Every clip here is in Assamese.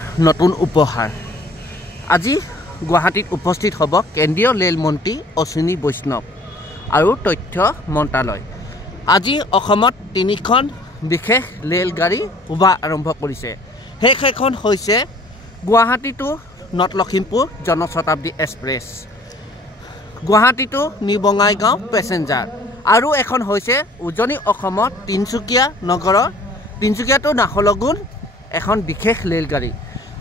নতুন উপহাৰ আজি গুৱাহাটীত উপস্থিত হ'ব কেন্দ্ৰীয় ৰেল মন্ত্ৰী অশ্বিনী বৈষ্ণৱ আৰু তথ্য মন্ত্ৰালয়। আজি অসমত তিনিখন বিশেষ ৰেলগাড়ী শুভা আৰম্ভ কৰিছে। সেইখন হৈছে Guwahati to north Lakhimpur Janshatabdi express, Guwahati to new Bongaigaon passenger, আৰু এখন হৈছে উজনি অসমত তিনিচুকীয়া টু নাহৰলগুন এখন বিশেষ ৰেলগাড়ী।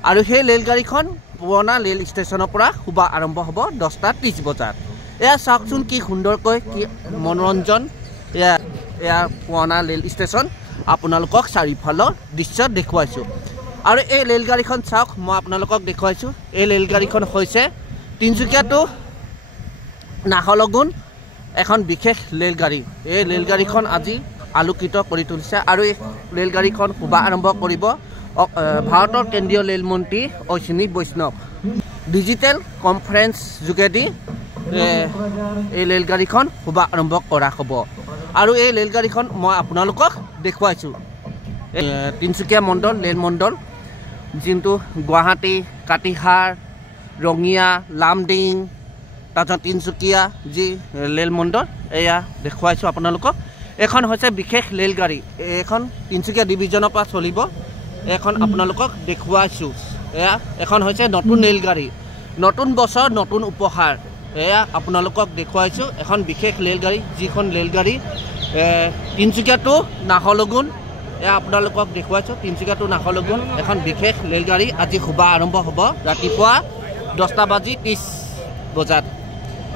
আৰু সেই ৰেলগাড়ীখন পুৰণা ৰেল ষ্টেচনৰ পৰা শুভা আৰম্ভ হ'ব 10:30 বজাত। এয়া চাওকচোন কি সুন্দৰকৈ, কি মনোৰঞ্জন। এয়া পুৰণা ৰেল ষ্টেচন, আপোনালোকক চাৰিওফালৰ দৃশ্য দেখুৱাইছোঁ। আৰু এই ৰেলগাড়ীখন চাওক, মই আপোনালোকক দেখুৱাইছোঁ। এই ৰেলগাড়ীখন হৈছে তিনিচুকীয়া টু নাহৰলগুন এখন বিশেষ ৰেলগাড়ী। এই ৰেলগাড়ীখন আজি আলোকিত কৰি তুলিছে আৰু এই ৰেলগাড়ীখন শুভা আৰম্ভ কৰিব ভাৰতৰ কেন্দ্ৰীয় ৰেল মন্ত্ৰী অশ্বিনী বৈষ্ণৱ। ডিজিটেল কনফাৰেন্স যোগেদি এই ৰেলগাড়ীখন শুভা আৰম্ভ কৰা হ'ব। আৰু এই ৰেলগাড়ীখন মই আপোনালোকক দেখুৱাইছোঁ। তিনিচুকীয়া মণ্ডল ৰেল মণ্ডল, যোনটো গুৱাহাটী, কাটিহাৰ, ৰঙিয়া, লামডিং, তাৰপিছত তিনিচুকীয়া যি ৰেল মণ্ডল, এয়া দেখুৱাইছোঁ আপোনালোকক। এখন হৈছে বিশেষ ৰেলগাড়ী, এইখন তিনিচুকীয়া ডিভিজনৰ পৰা চলিব। এখন আপোনালোকক দেখুৱাইছোঁ। এয়া এখন হৈছে নতুন ৰেলগাড়ী, নতুন বছৰ নতুন উপহাৰ। এয়া আপোনালোকক দেখুৱাইছোঁ এখন বিশেষ ৰেলগাড়ী, যিখন ৰেলগাড়ী তিনিচুকীয়া টু নাহৰলগুন। এয়া আপোনালোকক দেখুৱাইছোঁ তিনিচুকীয়া টু নাহৰলগুন এখন বিশেষ ৰেলগাড়ী আজি শুভা আৰম্ভ হ'ব ৰাতিপুৱা 10:30 বজাত।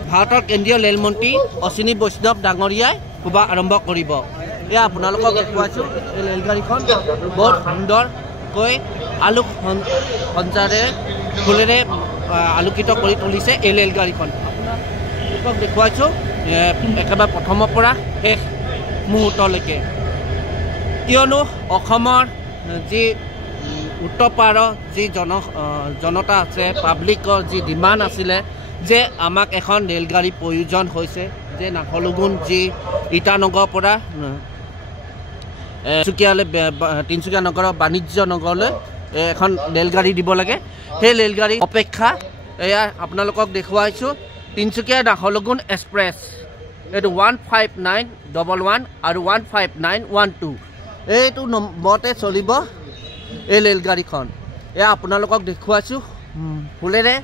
ভাৰতৰ কেন্দ্ৰীয় ৰেল মন্ত্ৰী অশ্বিনী বৈষ্ণৱ ডাঙৰীয়াই শুভা আৰম্ভ কৰিব। এয়া আপোনালোকক দেখুৱাইছোঁ এই ৰেলগাড়ীখন বহুত সুন্দৰকৈ আলোক সঞ্চাৰে ফুলেৰে আলোকিত কৰি তুলিছে এই ৰেলগাড়ীখন। আপোনালোকক দেখুৱাইছোঁ একেবাৰে প্ৰথমৰ পৰা শেষ মুহূৰ্তলৈকে। কিয়নো অসমৰ যি উত্তৰ পাৰৰ যি জনতা আছে, পাব্লিকৰ যি ডিমাণ্ড আছিলে যে আমাক এখন ৰেলগাড়ী প্ৰয়োজন হৈছে, যে নাহৰলগুন যি ইটানগৰৰ পৰা তিনিচুকীয়া নগৰৰ বাণিজ্য নগৰলৈ এখন ৰেলগাড়ী দিব লাগে। সেই ৰেলগাড়ী অপেক্ষা এয়া আপোনালোকক দেখুৱাইছোঁ তিনিচুকীয়া নাহৰলগুন এক্সপ্ৰেছ। এইটো 15911 আৰু 15912 এইটো নম্বৰতে চলিব এই ৰেলগাড়ীখন। এয়া আপোনালোকক দেখুৱাইছোঁ ফুলেৰে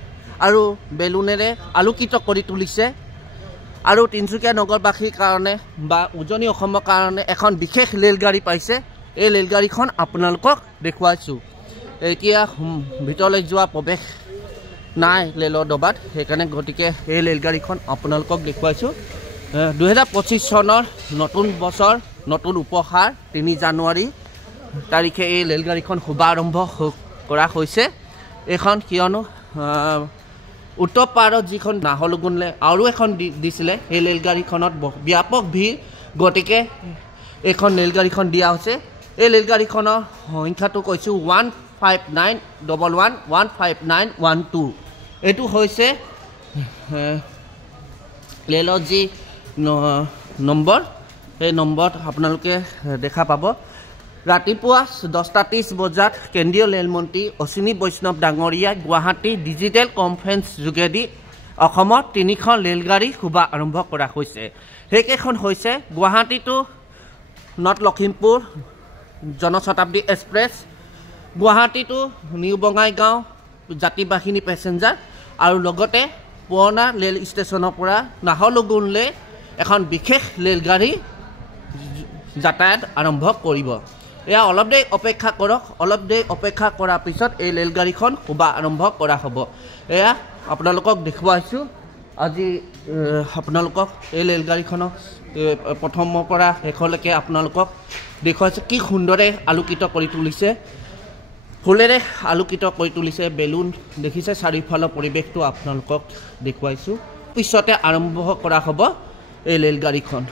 আৰু বেলুনেৰে আলোকিত কৰি তুলিছে। আৰু তিনিচুকীয়া নগৰবাসীৰ কাৰণে বা উজনি অসমৰ কাৰণে এখন বিশেষ ৰেলগাড়ী পাইছে। এই ৰেলগাড়ীখন আপোনালোকক দেখুৱাইছোঁ। এতিয়া ভিতৰলৈ যোৱা প্ৰৱেশ নাই ৰেলৰ ডবাত, সেইকাৰণে গতিকে এই ৰেলগাড়ীখন আপোনালোকক দেখুৱাইছোঁ। 2025 চনৰ নতুন বছৰ নতুন উপহাৰ 3 জানুৱাৰী তাৰিখে এই ৰেলগাড়ীখন শুভা আৰম্ভ কৰা হৈছে। এইখন কিয়নো উত্তৰ পাৰত যিখন নাহৰলগুনলৈ আৰু এখন দিছিলে, সেই ৰেলগাড়ীখনত ব্যাপক ভিৰ, গতিকে এইখন ৰেলগাড়ীখন দিয়া হৈছে। এই ৰেলগাড়ীখনৰ সংখ্যাটো কৈছোঁ 15911 15912। এইটো হৈছে ৰেলৰ যি নম্বৰ, সেই নম্বৰত আপোনালোকে দেখা পাব। ৰাতিপুৱা 10:30 বজাত কেন্দ্ৰীয় ৰেল মন্ত্ৰী অশ্বিনী বৈষ্ণৱ ডাঙৰীয়াই গুৱাহাটী ডিজিটেল কনফাৰেন্স যোগেদি অসমত 3খন ৰেলগাড়ী শুভা আৰম্ভ কৰা হৈছে। সেইকেইখন হৈছে Guwahati to north Lakhimpur Janshatabdi express, Guwahati to new Bongaigaon যাত্ৰীবাহিনী পেছেঞ্জাৰ, আৰু লগতে পুৰণা ৰেল ষ্টেচনৰ পৰা নাহৰলগুনলৈ এখন বিশেষ ৰেলগাড়ী যাতায়াত আৰম্ভ কৰিব। এয়া অলপ দেৰি অপেক্ষা কৰক, অলপ দেৰি অপেক্ষা কৰাৰ পিছত এই ৰেলগাড়ীখন শুভা আৰম্ভ কৰা হ'ব। এয়া আপোনালোকক দেখুৱাইছোঁ আজি আপোনালোকক এই ৰেলগাড়ীখনক প্ৰথমৰ পৰা শেষলৈকে আপোনালোকক দেখুৱাইছোঁ কি সুন্দৰে আলোকিত কৰি তুলিছে, ফুলেৰে আলোকিত কৰি তুলিছে, বেলুন দেখিছে, চাৰিওফালৰ পৰিৱেশটো আপোনালোকক দেখুৱাইছোঁ। পিছতে আৰম্ভ কৰা হ'ব এই ৰেলগাড়ীখন।